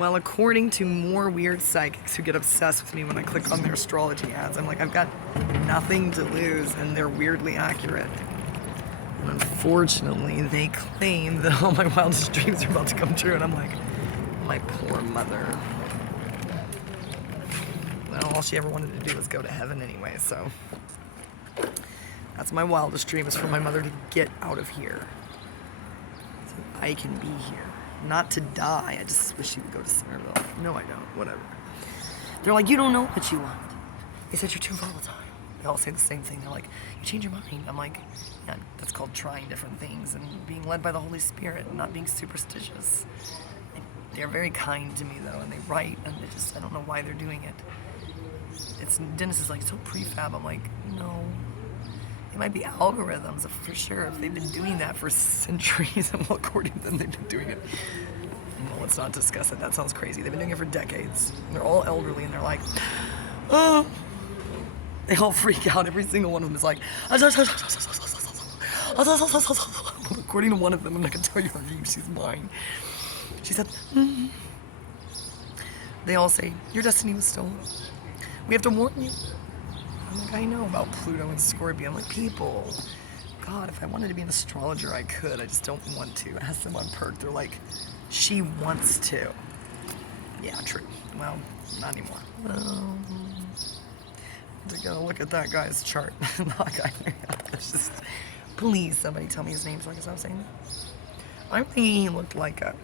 Well, according to more weird psychics who get obsessed with me when I click on their astrology ads, I'm like, I've got nothing to lose, and they're weirdly accurate. And unfortunately, they claim that all my wildest dreams are about to come true, and I'm like, my poor mother. Well, all she ever wanted to do was go to heaven anyway, so that's my wildest dream, is for my mother to get out of here, so I can be here. Not to die. I just wish she would go to Centerville. No, I don't. Whatever. They're like, you don't know what you want. They said you're too volatile. They all say the same thing. They're like, you change your mind. I'm like, yeah, that's called trying different things and being led by the Holy Spirit and not being superstitious. And they're very kind to me, though, and they write, and I don't know why they're doing it. Dennis is like, so prefab. I'm like, no. It might be algorithms, for sure. If they've been doing that for centuries, and well, according to them, they've been doing it. Well, let's not discuss it. That sounds crazy. They've been doing it for decades. They're all elderly, and they're like, oh. They all freak out. Every single one of them is like, according to one of them, I'm not going to tell you her name, she's mine. She said, They all say, your destiny was stolen. We have to warn you. I'm like, I know about Pluto and Scorpio. I'm like, people, God, if I wanted to be an astrologer, I could. I just don't want to. I asked them on Perk. They're like, she wants to. Yeah, true. Well, not anymore. They're gonna look at that guy's chart. It's just, please, somebody tell me his name so I can stop saying that. I'm thinking he looked like a.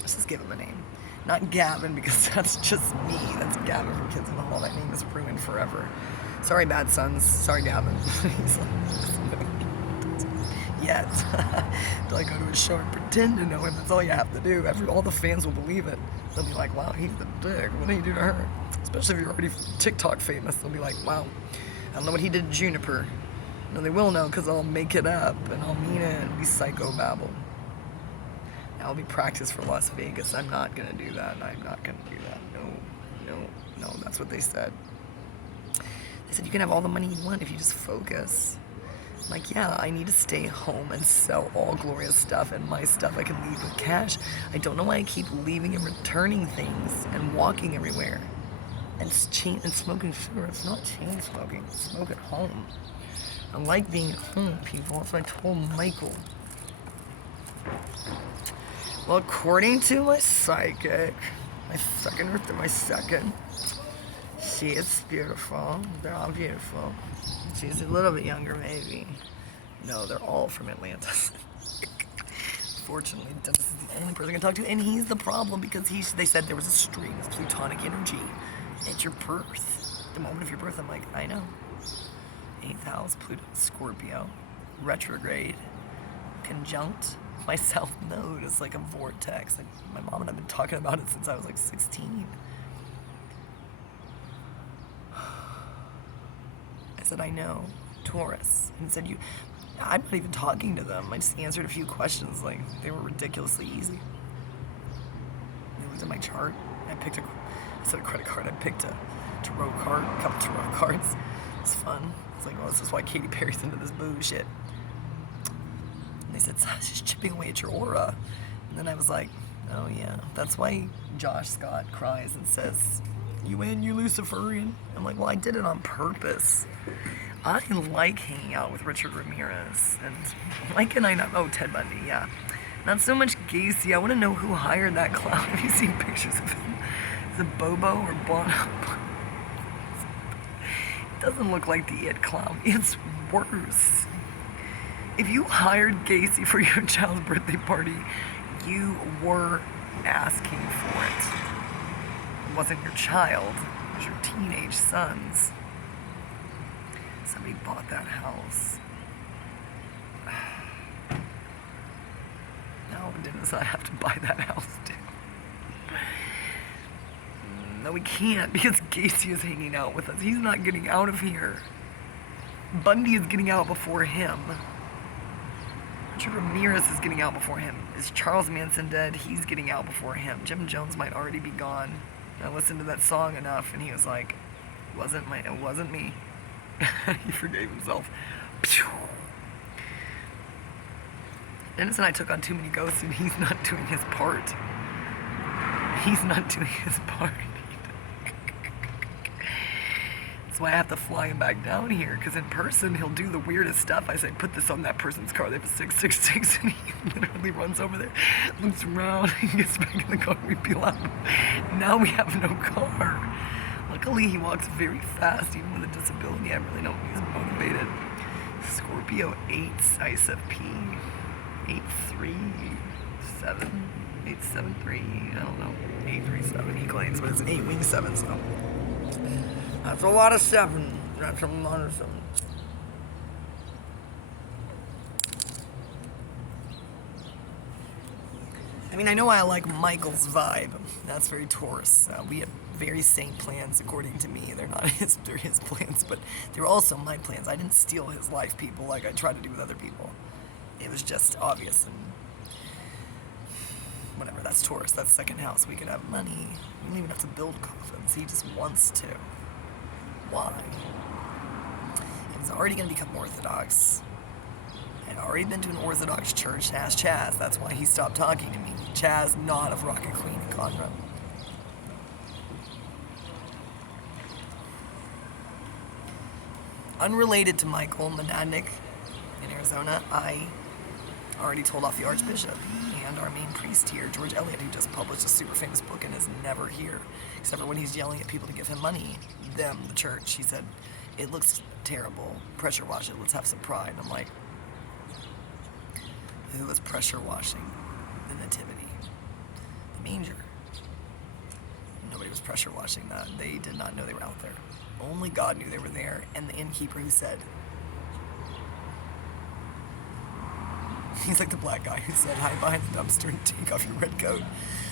Let's just give him a name. Not Gavin, because that's just me. That's Gavin from Kids in the Hall. That name is ruined forever. Sorry, bad sons. Sorry, Gavin. He's like, yet. Do I go to a show and pretend to know him? That's all you have to do. All the fans will believe it. They'll be like, wow, he's the dick. What did he do to her? Especially if you're already TikTok famous. They'll be like, wow, I don't know what he did to Juniper. No, they will know, because I'll make it up and I'll mean it and be psychobabble. I'll be practiced for Las Vegas. I'm not gonna do that. I'm not gonna do that. No. That's what they said. They said you can have all the money you want if you just focus. I'm like, yeah, I need to stay home and sell all Gloria's stuff, and my stuff I can leave with cash. I don't know why I keep leaving and returning things and walking everywhere and smoking cigarettes. Not chain smoking. Smoke at home. I like being at home, people. That's what I told Michael. Well, according to my psychic, my second Earth and my second, she is beautiful. They're all beautiful. She's a little bit younger, maybe. No, they're all from Atlantis. Fortunately, Dennis is the only person I can talk to, and he's the problem, because they said there was a stream of plutonic energy at your birth. The moment of your birth, I'm like, I know. 8th house, Pluto, Scorpio, retrograde, conjunct my south node is like a vortex. Like, my mom and I've been talking about it since I was like 16. I said, I know, Taurus. And said, I'm not even talking to them. I just answered a few questions, like, they were ridiculously easy. They looked at my chart. Instead of credit card, I picked a tarot card, a couple tarot cards. It's fun. It's like, well, this is why Katy Perry's into this bullshit. And they said, she's chipping away at your aura. And then I was like, oh yeah, that's why Josh Scott cries and says, you win, you Luciferian. I'm like, well, I did it on purpose. I like hanging out with Richard Ramirez. And why can I not? Oh, Ted Bundy, yeah. Not so much Gacy. I want to know who hired that clown. Have you seen pictures of him? Is it Bobo or Bono? It doesn't look like the It clown. It's worse. If you hired Gacy for your child's birthday party, you were asking for it. It wasn't your child. It was your teenage sons. Somebody bought that house. Now, Dennis, I have to buy that house too. No, we can't, because Gacy is hanging out with us. He's not getting out of here. Bundy is getting out before him. Richard Ramirez is getting out before him. Is Charles Manson dead? He's getting out before him. Jim Jones might already be gone. I listened to that song enough, and he was like, it wasn't me. He forgave himself. Dennis and I took on too many ghosts, and he's not doing his part. He's not doing his part. That's why I have to fly him back down here, because in person he'll do the weirdest stuff. I say, put this on that person's car. They have a 666, and he literally runs over there, looks around, and gets back in the car. We peel out. Now we have no car. Luckily, he walks very fast, even with a disability. I really don't think he's motivated. Scorpio 8, ISFP 837, 873, I don't know, 837 he claims, but it's an 8-wing 7, so that's a lot of 7. That's a lot of 7. I mean, I know I like Michael's vibe. That's very Taurus. We have very sane plans, according to me. They're not they're his plans, but they're also my plans. I didn't steal his life, people, like I try to do with other people. It was just obvious, and whatever, that's Taurus. That's second house. We could have money. We don't even have to build coffins. He just wants to. Why? He's already going to become Orthodox. I'd already been to an Orthodox church. Ask Chaz. That's why he stopped talking to me. Chaz, not of Rocket Queen and Conroe. Unrelated to Michael, Monadnick in Arizona, I already told off the Archbishop and our main priest here, George Eliot, who just published a super famous book and is never here, except for when he's yelling at people to give him money. Them, the church, he said, it looks terrible. Pressure wash it. Let's have some pride. I'm like, who was pressure washing the nativity? The manger. Nobody was pressure washing that. They did not know they were out there. Only God knew they were there, and the innkeeper who said, he's like the black guy who said, hide behind the dumpster and take off your red coat.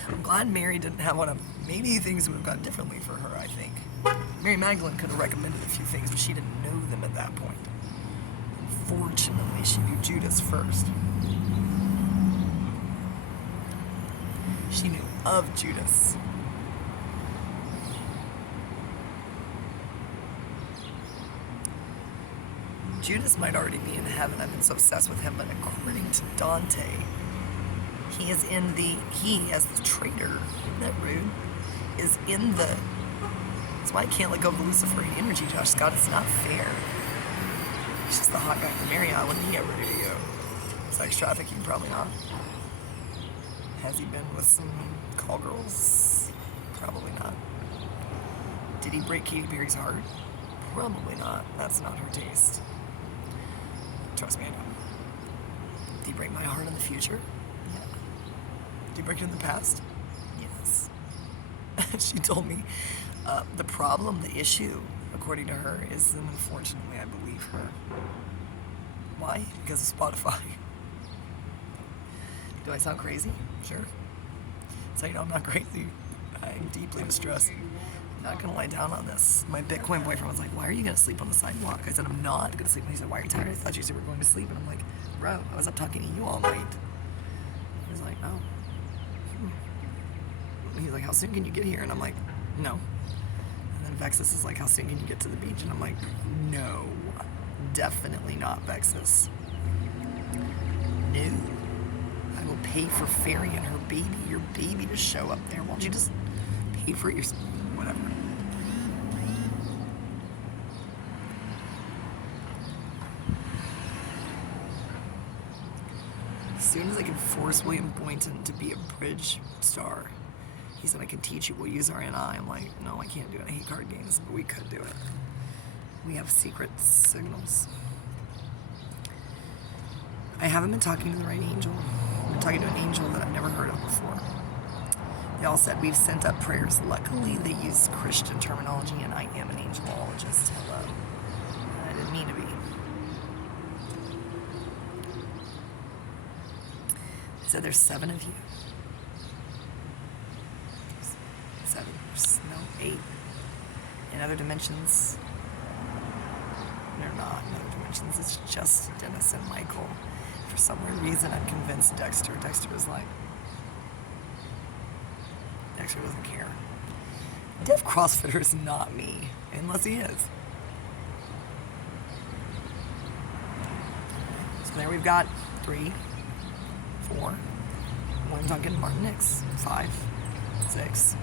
I'm glad Mary didn't have one of them. Maybe things would have gone differently for her, I think. Mary Magdalene could have recommended a few things, but she didn't know them at that point. Unfortunately, she knew Judas first. She knew of Judas. Judas might already be in heaven. I've been so obsessed with him, but according to Dante, he is in he as the traitor, isn't that rude, is in the, that's why I can't let go of the Luciferian energy, Josh Scott. It's not fair. He's just the hot guy from Marriott. When did he get ready to go? Sex trafficking, probably not. Has he been with some call girls? Probably not. Did he break Katy Perry's heart? Probably not. That's not her taste. Trust me, I know. Did he break my heart in the future? Yeah. Did he break it in the past? Yes. She told me the problem, the issue, according to her, is, and unfortunately I believe her. Why? Because of Spotify. Do I sound crazy? Sure. So you know I'm not crazy. I'm deeply distressed. I'm not going to lie down on this. My Bitcoin boyfriend was like, why are you going to sleep on the sidewalk? I said, I'm not going to sleep. And he said, why are you tired? I thought you said we were going to sleep. And I'm like, bro, I was up talking to you all night. He was like, oh. And he's like, how soon can you get here? And I'm like, no. And then Vexus is like, how soon can you get to the beach? And I'm like, no. Definitely not, Vexus. No. I will pay for Fairy and her baby, your baby, to show up there. Why don't you just pay for it yourself? Whatever. As soon as I can force William Boynton to be a bridge star, he said, I can teach you, we'll use our NI. I'm like, no, I can't do it. I hate card games, but we could do it. We have secret signals. I haven't been talking to the right angel. I've been talking to an angel that I've never heard of before. They all said, we've sent up prayers. Luckily, they use Christian terminology, and I am an angelologist. Hello. I didn't mean to be. They said there's 7 of you. 7. No, 8. In other dimensions, they're not in other dimensions. It's just Dennis and Michael. For some weird reason, I'm convinced Dexter. Dexter was like, Dexter doesn't care. Deaf CrossFitter is not me, unless he is. So there we've got 3. 4. William Duncan, Martin Nix, 5, 6.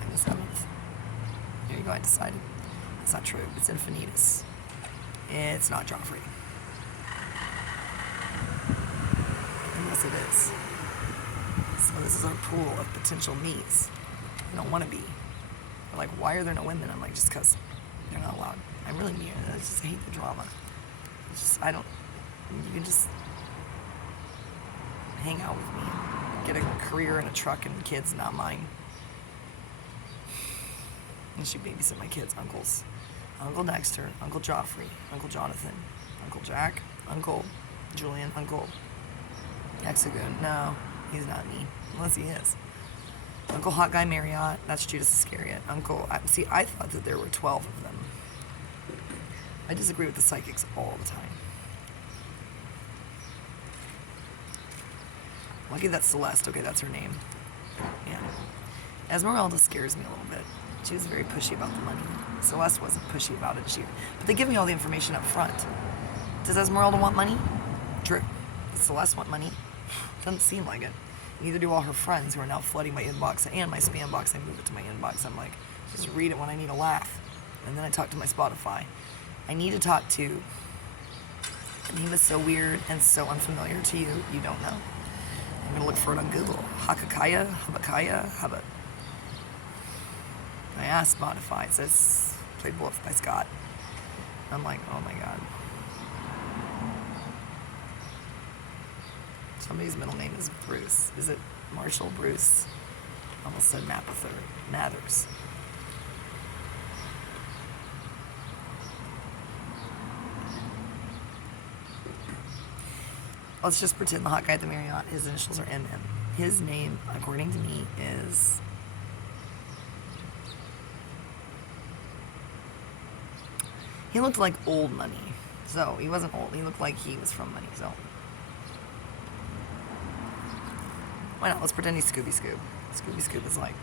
And the 7th. There you go, I decided. It's not true. It's infinitus. It's not Joffrey. Unless it is. So this is our pool of potential me's. I don't want to be. They're like, why are there no women? I'm like, just because they're not allowed. I'm really mean. I just hate the drama. It's just, I don't, you can just hang out with me. Get a career and a truck and kids, not mine. And she babysit my kids' uncles. Uncle Dexter, Uncle Joffrey, Uncle Jonathan, Uncle Jack, Uncle Julian, Uncle Hexagon. No, he's not me. Unless he is. Uncle Hot Guy Marriott, that's Judas Iscariot. I thought that there were 12 of them. I disagree with the psychics all the time. Lucky that's Celeste. Okay, that's her name. Yeah. Esmeralda scares me a little bit. She was very pushy about the money. Celeste wasn't pushy about it. But they give me all the information up front. Does Esmeralda want money? True. Does Celeste want money? Doesn't seem like it. Neither do all her friends who are now flooding my inbox and my spam box. I move it to my inbox. I'm like, just read it when I need a laugh. And then I talk to my Spotify. I need to talk to a name is so weird and so unfamiliar to you, you don't know. I'm going to look for it on Google. Habakaya. I asked Spotify. It says, played Wolf by Scott. I'm like, oh my God. Somebody's middle name is Bruce. Is it Marshall Bruce? Almost said Mathers. Let's just pretend the hot guy at the Marriott, his initials are MM. His name, according to me, is... He looked like old money. So, he wasn't old. He looked like he was from money, so... Why not? Let's pretend he's Scooby Scoob. Scooby Scoob is like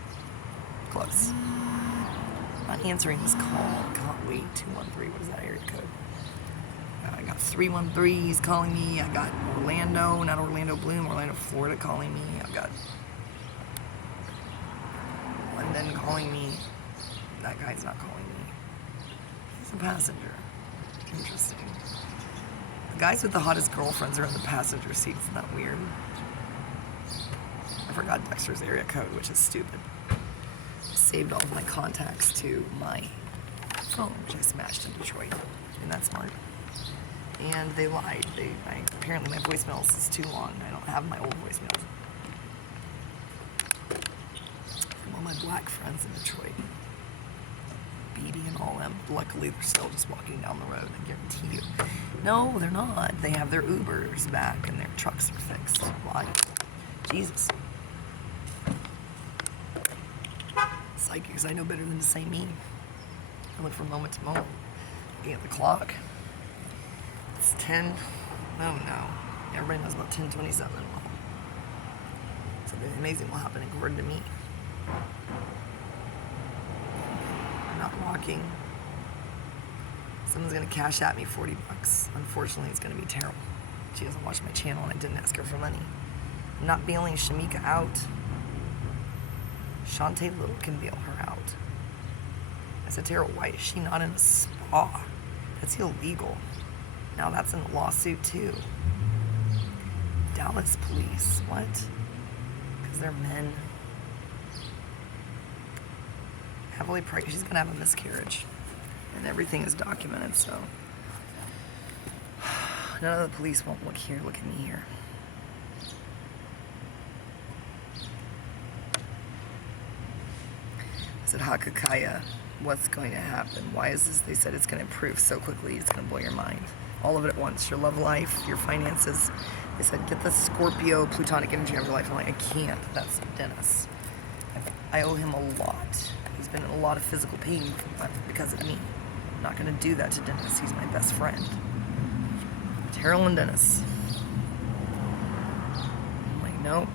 close. Not answering this call. Can't wait. 213. What is that area code? I got 313s calling me. I got Orlando, not Orlando Bloom, Orlando, Florida calling me. I've got London calling me. That guy's not calling me. He's a passenger. Interesting. The guys with the hottest girlfriends are in the passenger seat. Isn't that weird? I forgot Dexter's area code, which is stupid. I saved all of my contacts to my phone, which I smashed in Detroit. Isn't that smart? And they lied. Apparently my voicemails is too long. I don't have my old voicemails. From all my black friends in Detroit. BB and all them. Luckily, they're still just walking down the road, I guarantee you. No, they're not. They have their Ubers back and their trucks are fixed. Why? Jesus. Psychics, I know better than to say me. I look from moment to moment. Looking at the clock. It's 10. Oh no. Everybody knows about 10:27. Something amazing will happen according to me. I'm not walking. Someone's gonna cash at me $40. Unfortunately, it's gonna be terrible. She doesn't watch my channel and I didn't ask her for money. I'm not bailing Shamika out. Shantae Little can bail her out. I said to her, why is she not in a spa? That's illegal. Now that's in a lawsuit too. Dallas police, what? Because they're men. Heavily pregnant, she's gonna have a miscarriage. And everything is documented, so. None of the police won't look here, look at me here. I said, Hakakaya, what's going to happen? Why is this? They said it's going to improve so quickly, it's going to blow your mind. All of it at once. Your love life, your finances. They said, get the Scorpio plutonic energy out of your life. I'm like, I can't. That's Dennis. I owe him a lot. He's been in a lot of physical pain because of me. I'm not going to do that to Dennis. He's my best friend. Terrell and Dennis. I'm like, no.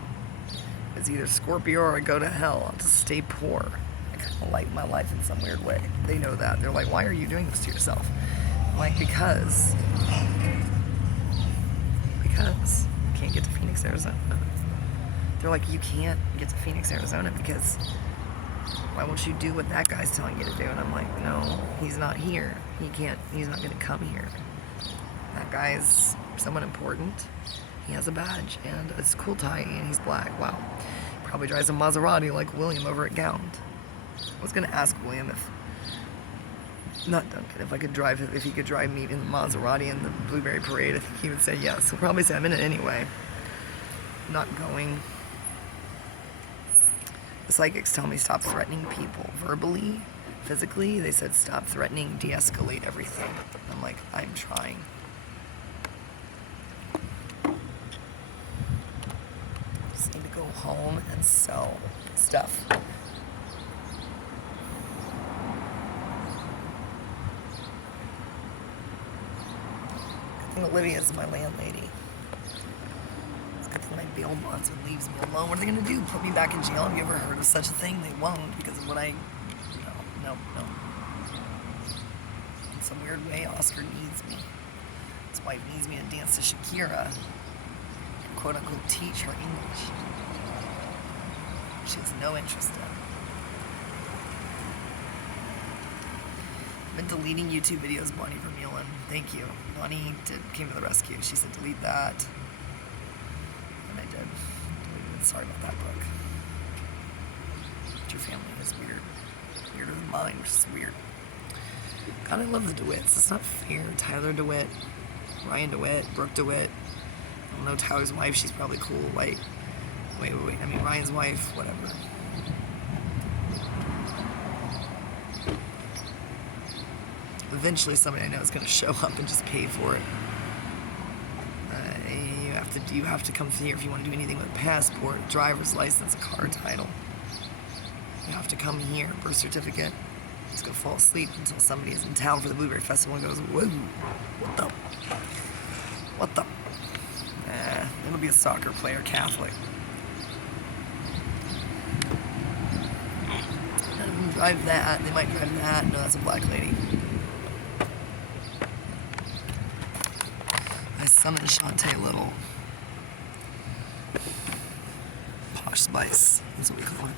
It's either Scorpio or I go to hell. I'll just stay poor. I kind of like my life in some weird way. They know that. They're like, why are you doing this to yourself? I'm like, because to get to Phoenix, Arizona. They're like, you can't get to Phoenix, Arizona because why won't you do what that guy's telling you to do? And I'm like, no, he's not here. He's not going to come here. That guy's someone important. He has a badge and a cool tie and he's black. Wow. Probably drives a Maserati like William over at Gownd. I was going to ask William not Duncan, if he could drive me in the Maserati in the Blueberry Parade. I think he would say yes. He'll probably say I'm in it anyway. Not going. The psychics tell me stop threatening people verbally, physically. They said stop threatening, de-escalate everything. I'm like, I'm trying. Just need to go home and sell stuff. I think Olivia's my landlady. It's good thing my bail monster leaves me alone. What are they going to do? Put me back in jail? Have you ever heard of such a thing? They won't because of what I... No. In some weird way, Oscar needs me. His wife needs me to dance to Shakira and quote-unquote teach her English. She has no interest in it. I've been deleting YouTube videos, Bonnie Vermeulen. Thank you. Bonnie came to the rescue. She said delete that. And I did. Deleted. Sorry about that book. Your family is weird. Weirder than mine, which is weird. God, I love the DeWitts. It's not fair. Tyler DeWitt, Ryan DeWitt, Brooke DeWitt. I don't know Tyler's wife. She's probably cool. Wait. I mean, Ryan's wife, whatever. Eventually somebody I know is going to show up and just pay for it. You have to come here if you want to do anything with a passport, a driver's license, a car title. You have to come here, birth certificate. Just go fall asleep until somebody is in town for the Blueberry Festival and goes, whoa, what the? It'll be a soccer player, Catholic. None of them drive that. They might drive that. No, that's a black lady. I summoned Shantae Little. Posh Spice, that's what we call her.